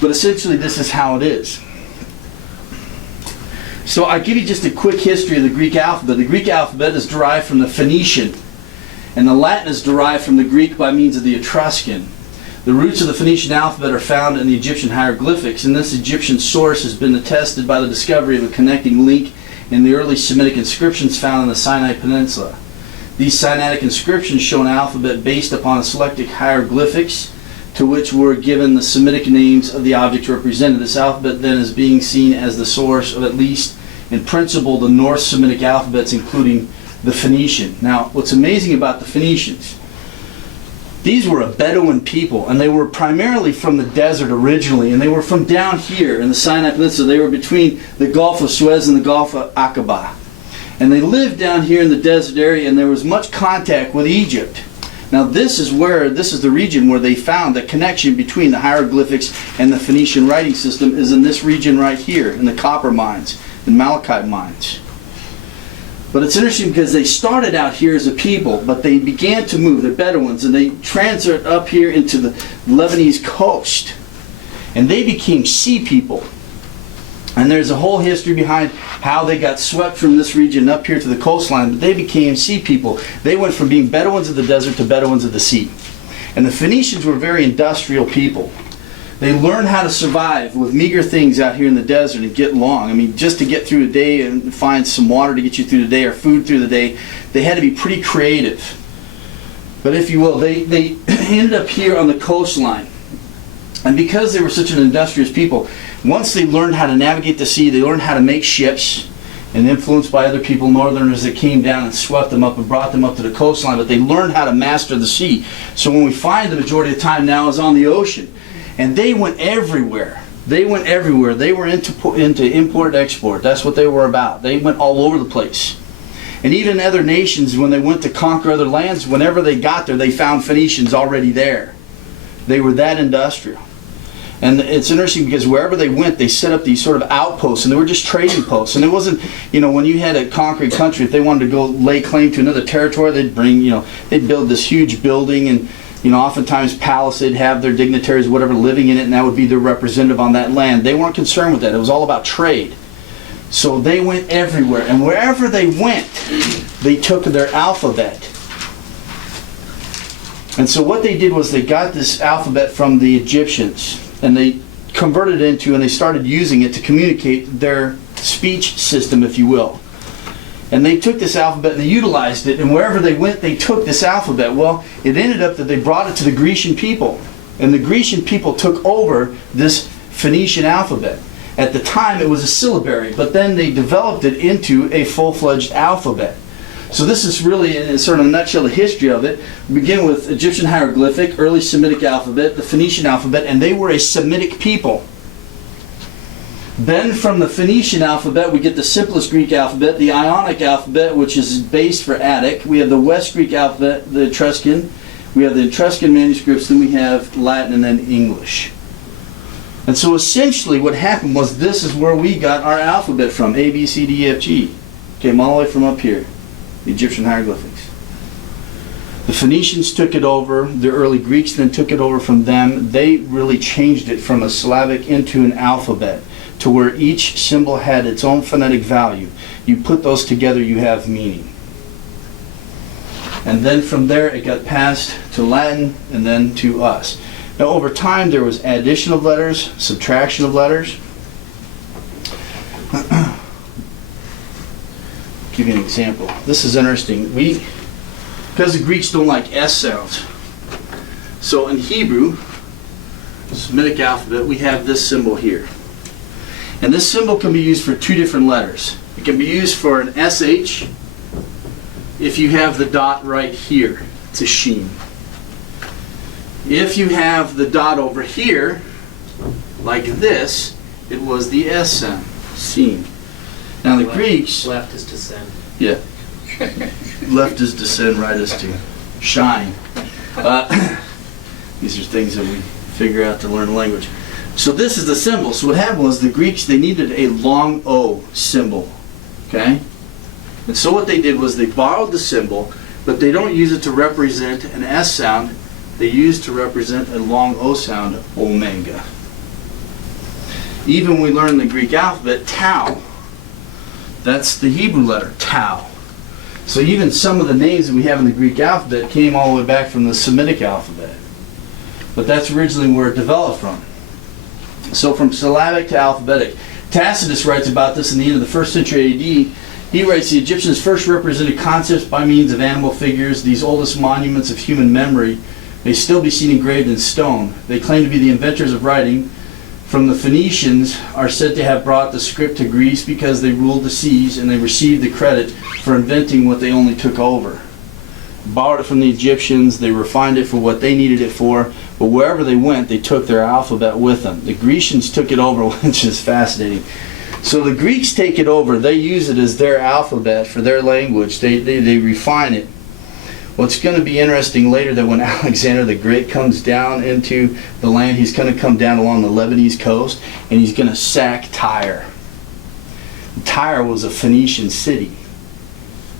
But essentially, this is how it is. So I'll give you just a quick history of the Greek alphabet. The Greek alphabet is derived from the Phoenician, and the Latin is derived from the Greek by means of the Etruscan. The roots of the Phoenician alphabet are found in the Egyptian hieroglyphics, and this Egyptian source has been attested by the discovery of a connecting link in the early Semitic inscriptions found in the Sinai Peninsula. These Sinaitic inscriptions show an alphabet based upon a selected hieroglyphics to which were given the Semitic names of the objects represented. This alphabet then is being seen as the source of, at least in principle, the North Semitic alphabets, including the Phoenician. Now, what's amazing about the Phoenicians, these were a Bedouin people, and they were primarily from the desert originally, and they were from down here in the Sinai Peninsula. They were between the Gulf of Suez and the Gulf of Aqaba. And they lived down here in the desert area, and there was much contact with Egypt. Now this is the region where they found the connection between the hieroglyphics and the Phoenician writing system is in this region right here, in the copper mines, and malachite mines. But it's interesting because they started out here as a people, but they began to move, the Bedouins, and they transferred up here into the Lebanese coast. And they became sea people. And there's a whole history behind how they got swept from this region up here to the coastline, but they became sea people. They went from being Bedouins of the desert to Bedouins of the sea. And the Phoenicians were very industrial people. They learned how to survive with meager things out here in the desert and get along. I mean, just to get through a day and find some water to get you through the day or food through the day, they had to be pretty creative. But if you will, they ended up here on the coastline. And because they were such an industrious people, once they learned how to navigate the sea, they learned how to make ships, and influenced by other people, northerners that came down and swept them up and brought them up to the coastline, but they learned how to master the sea. So when we find the majority of the time now is on the ocean. And they went everywhere. They went everywhere. They were into import and export. That's what they were about. They went all over the place. And even other nations, when they went to conquer other lands, whenever they got there, they found Phoenicians already there. They were that industrial. And it's interesting because wherever they went, they set up these sort of outposts, and they were just trading posts. And it wasn't, when you had a conquering country, if they wanted to go lay claim to another territory, they'd bring, they'd build this huge building, and oftentimes palace, they'd have their dignitaries, whatever, living in it, and that would be their representative on that land. They weren't concerned with that. It was all about trade. So they went everywhere, and wherever they went, they took their alphabet. And so what they did was they got this alphabet from the Egyptians, and they converted it into, and they started using it to communicate their speech system, if you will. And they took this alphabet and they utilized it, and wherever they went, they took this alphabet. Well, it ended up that they brought it to the Grecian people, and the Grecian people took over this Phoenician alphabet. At the time, it was a syllabary, but then they developed it into a full-fledged alphabet. So this is really, in sort of a nutshell, the history of it. We begin with Egyptian hieroglyphic, early Semitic alphabet, the Phoenician alphabet, and they were a Semitic people. Then from the Phoenician alphabet, we get the simplest Greek alphabet, the Ionic alphabet, which is based for Attic. We have the West Greek alphabet, the Etruscan. We have the Etruscan manuscripts, then we have Latin, and then English. And so essentially what happened was this is where we got our alphabet from, A, B, C, D, E, F, G. Came all the way from up here, the Egyptian hieroglyphics. The Phoenicians took it over, the early Greeks then took it over from them. They really changed it from a Slavic into an alphabet, to where each symbol had its own phonetic value. You put those together, you have meaning. And then from there it got passed to Latin and then to us. Now over time there was addition of letters, subtraction of letters. Give you an example. This is interesting. Because the Greeks don't like S sounds, so in Hebrew, Semitic alphabet, we have this symbol here. And this symbol can be used for two different letters. It can be used for an SH if you have the dot right here. It's a sheen. If you have the dot over here, like this, it was the S sound, seen. Now the Greeks... Left is to send. Yeah. Left is to send, right is to shine. These are things that we figure out to learn language. So this is the symbol. So what happened was the Greeks, they needed a long O symbol. Okay? And so what they did was they borrowed the symbol, but they don't use it to represent an S sound. They use to represent a long O sound, omega. Even we learn the Greek alphabet, tau. That's the Hebrew letter, tau. So even some of the names that we have in the Greek alphabet came all the way back from the Semitic alphabet. But that's originally where it developed from. So from syllabic to alphabetic. Tacitus writes about this in the end of the 1st century AD. He writes, the Egyptians first represented concepts by means of animal figures. These oldest monuments of human memory may still be seen engraved in stone. They claim to be the inventors of writing. From the Phoenicians are said to have brought the script to Greece because they ruled the seas and they received the credit for inventing what they only took over. Borrowed it from the Egyptians, they refined it for what they needed it for, but wherever they went, they took their alphabet with them. The Grecians took it over, which is fascinating. So the Greeks take it over, they use it as their alphabet for their language, they refine it. Well, it's going to be interesting later that when Alexander the Great comes down into the land, he's going to come down along the Lebanese coast and he's going to sack Tyre. Tyre was a Phoenician city.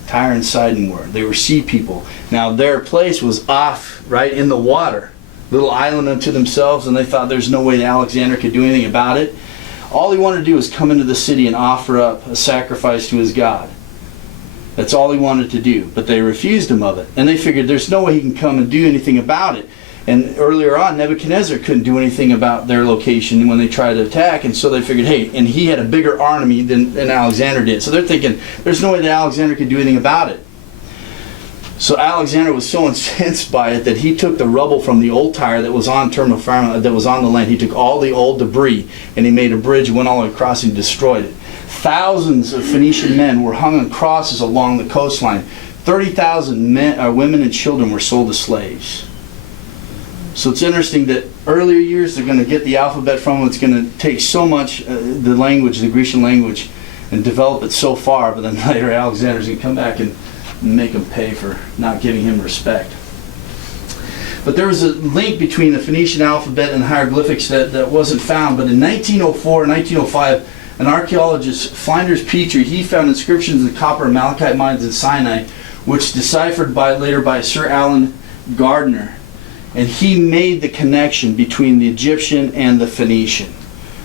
Tyre and Sidon were. They were sea people. Now their place was off, right in the water. Little island unto themselves, and they thought there's no way that Alexander could do anything about it. All he wanted to do was come into the city and offer up a sacrifice to his God. That's all he wanted to do. But they refused him of it. And they figured there's no way he can come and do anything about it. And earlier on, Nebuchadnezzar couldn't do anything about their location when they tried to attack. And so they figured, hey, and he had a bigger army than Alexander did. So they're thinking, there's no way that Alexander could do anything about it. So Alexander was so incensed by it that he took the rubble from the old Tyre that was on Terminal Farm, that was on the land. He took all the old debris and he made a bridge, went all the way across and destroyed it. Thousands of Phoenician men were hung on crosses along the coastline. 30,000 women and children were sold as slaves. So it's interesting that earlier years they're going to get the alphabet from them. It's going to take so much, the language, the Grecian language, and develop it so far, but then later Alexander's going to come back and make them pay for not giving him respect. But there was a link between the Phoenician alphabet and hieroglyphics that wasn't found. But in 1904 and 1905, an archaeologist, Flinders Petrie, he found inscriptions in the copper and malachite mines in Sinai, which deciphered later by Sir Alan Gardner. And he made the connection between the Egyptian and the Phoenician.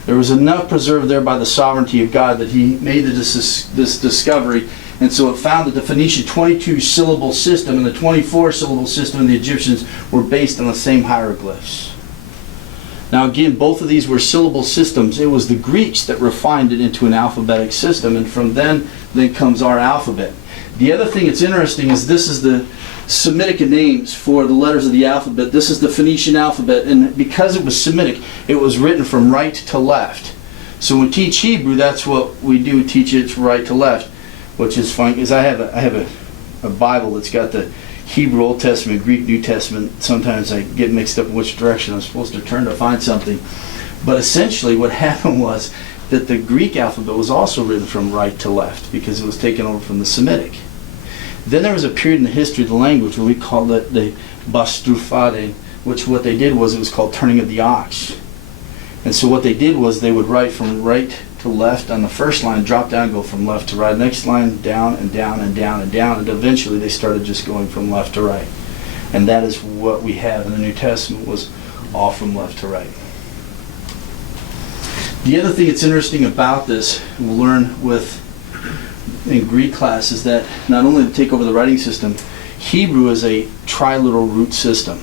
There was enough preserved there by the sovereignty of God that he made this discovery. And so it found that the Phoenician 22-syllable system and the 24-syllable system of the Egyptians were based on the same hieroglyphs. Now again, both of these were syllable systems. It was the Greeks that refined it into an alphabetic system, and from then comes our alphabet. The other thing that's interesting is this is the Semitic names for the letters of the alphabet. This is the Phoenician alphabet, and because it was Semitic, it was written from right to left. So when we teach Hebrew, that's what we do, teach it from right to left, which is fun, because I have a Bible that's got the Hebrew Old Testament, Greek New Testament. Sometimes I get mixed up in which direction I'm supposed to turn to find something. But essentially what happened was that the Greek alphabet was also written from right to left because it was taken over from the Semitic. Then there was a period in the history of the language where we called it the Bastrufade, which what they did was it was called turning of the ox. And so what they did was they would write from right to left on the first line, drop down, go from left to right. Next line, down and down and down and down, and eventually they started just going from left to right. And that is what we have in the New Testament, was all from left to right. The other thing that's interesting about this, we'll learn in Greek class, is that not only to take over the writing system, Hebrew is a triliteral root system.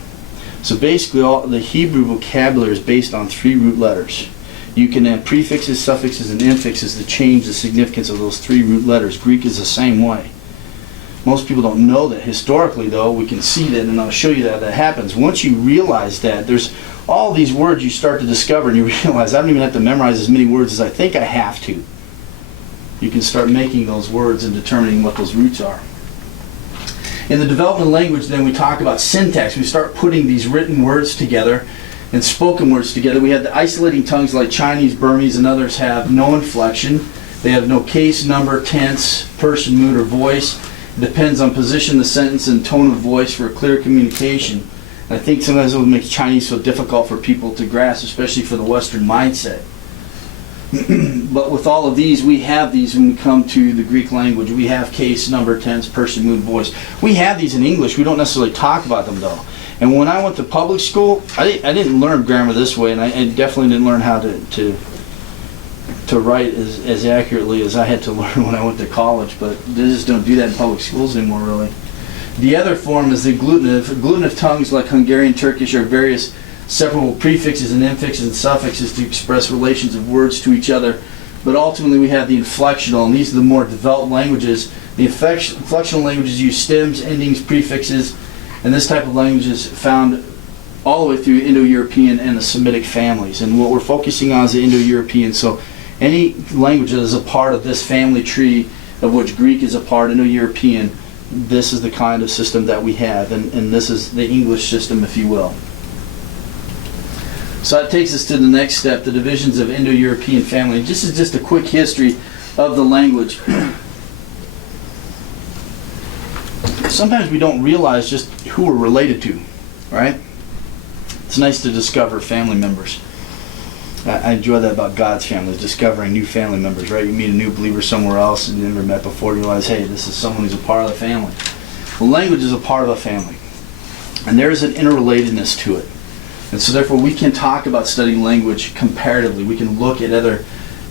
So basically all the Hebrew vocabulary is based on 3 root letters. You can add prefixes, suffixes, and infixes to change the significance of those 3 root letters. Greek is the same way. Most people don't know that. Historically, though, we can see that, and I'll show you that happens. Once you realize that, there's all these words you start to discover, and you realize I don't even have to memorize as many words as I think I have to. You can start making those words and determining what those roots are. In the development of language, then, we talk about syntax. We start putting these written words together and spoken words together. We have the isolating tongues like Chinese, Burmese, and others have no inflection. They have no case, number, tense, person, mood, or voice. It depends on position of the sentence and tone of voice for clear communication. And I think sometimes what makes Chinese so difficult for people to grasp, especially for the Western mindset. But with all of these, we have these when we come to the Greek language. We have case, number, tense, person, mood, voice. We have these in English. We don't necessarily talk about them, though. And when I went to public school, I didn't learn grammar this way, and I definitely didn't learn how to to write as accurately as I had to learn when I went to college, but they just don't do that in public schools anymore, really. The other form is the agglutinative. Agglutinative tongues, like Hungarian Turkish, are various separable prefixes and infixes and suffixes to express relations of words to each other. But ultimately we have the inflectional, and these are the more developed languages. The inflectional languages use stems, endings, prefixes, and this type of language is found all the way through Indo-European and the Semitic families. And what we're focusing on is the Indo-European. So any language that is a part of this family tree, of which Greek is a part, Indo-European, this is the kind of system that we have, and this is the English system, if you will. So that takes us to the next step, the divisions of Indo-European family. This is just a quick history of the language. Sometimes we don't realize just who we're related to, right? It's nice to discover family members. I enjoy that about God's family, discovering new family members, right? You meet a new believer somewhere else and you never met before, and you realize, hey, this is someone who's a part of the family. Well, language is a part of a family, and there is an interrelatedness to it. And so therefore we can talk about studying language comparatively. We can look at other,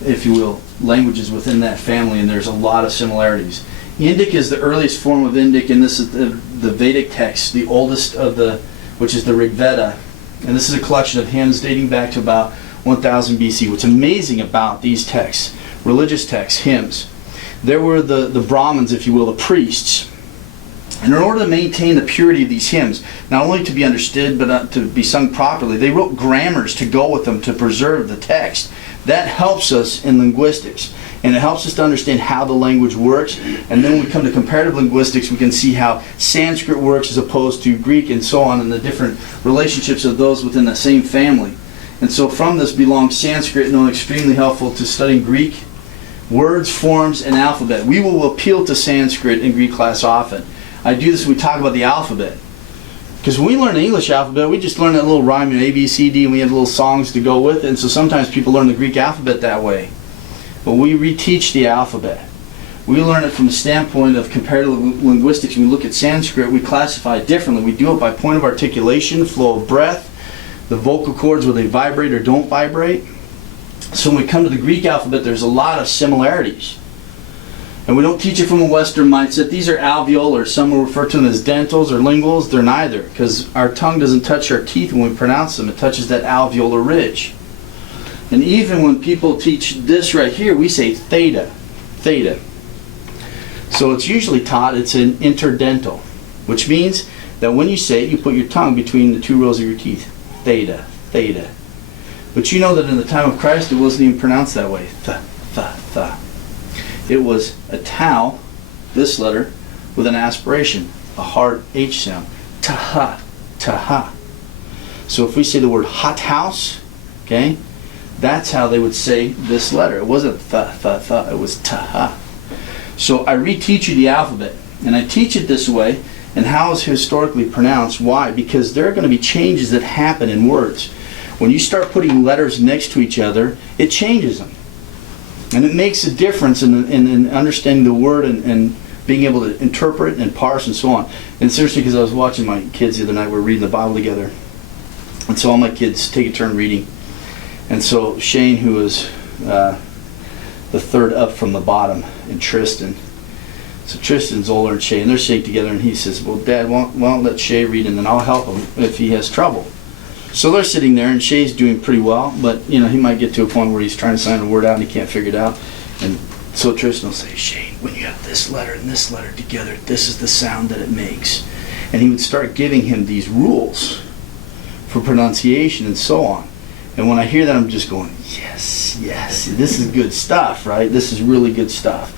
if you will, languages within that family, and there's a lot of similarities. Indic is the earliest form of Indic, and this is the Vedic text, the oldest of the, which is the Rig Veda. And this is a collection of hymns dating back to about 1000 BC. What's amazing about these texts, religious texts, hymns, there were the Brahmins, if you will, the priests. And in order to maintain the purity of these hymns, not only to be understood but to be sung properly, they wrote grammars to go with them to preserve the text. That helps us in linguistics, and it helps us to understand how the language works. And then when we come to comparative linguistics, we can see how Sanskrit works as opposed to Greek and so on, and the different relationships of those within the same family. And so from this belongs Sanskrit, known extremely helpful to studying Greek, words, forms, and alphabet. We will appeal to Sanskrit in Greek class often. I do this when we talk about the alphabet. Because when we learn the English alphabet, we just learn that little rhyme, A, B, C, D, and we have little songs to go with it. And so sometimes people learn the Greek alphabet that way. But we reteach the alphabet. We learn it from the standpoint of comparative linguistics. When we look at Sanskrit, we classify it differently. We do it by point of articulation, flow of breath, the vocal cords, whether they vibrate or don't vibrate. So when we come to the Greek alphabet, there's a lot of similarities. And we don't teach it from a Western mindset. These are alveolar. Some will refer to them as dentals or linguals. They're neither, because our tongue doesn't touch our teeth when we pronounce them. It touches that alveolar ridge. And even when people teach this right here, we say theta. Theta. So it's usually taught it's an interdental, which means that when you say it, you put your tongue between the two rows of your teeth. Theta, theta. But you know that in the time of Christ, it wasn't even pronounced that way. Th. It was a tau, this letter, with an aspiration, a hard H sound. Ta-ha, ta-ha. So if we say the word hot house, okay, that's how they would say this letter. It wasn't th, it was ta-ha. So I reteach you the alphabet, and I teach it this way, and how it's historically pronounced. Why? Because there are going to be changes that happen in words. When you start putting letters next to each other, it changes them. And it makes a difference in understanding the word and being able to interpret and parse and so on. And seriously, because I was watching my kids the other night, we were reading the Bible together. And so all my kids take a turn reading. And so Shane, who was the third up from the bottom, and Tristan. So Tristan's older than Shay, and they're sitting together, and he says, well, Dad, why don't let Shay read, and then I'll help him if he has trouble. So they're sitting there, and Shay's doing pretty well, but he might get to a point where he's trying to sign a word out and he can't figure it out. And so Tristan will say, Shane, when you have this letter and this letter together, this is the sound that it makes. And he would start giving him these rules for pronunciation and so on. And when I hear that, I'm just going, yes, this is good stuff, right? This is really good stuff.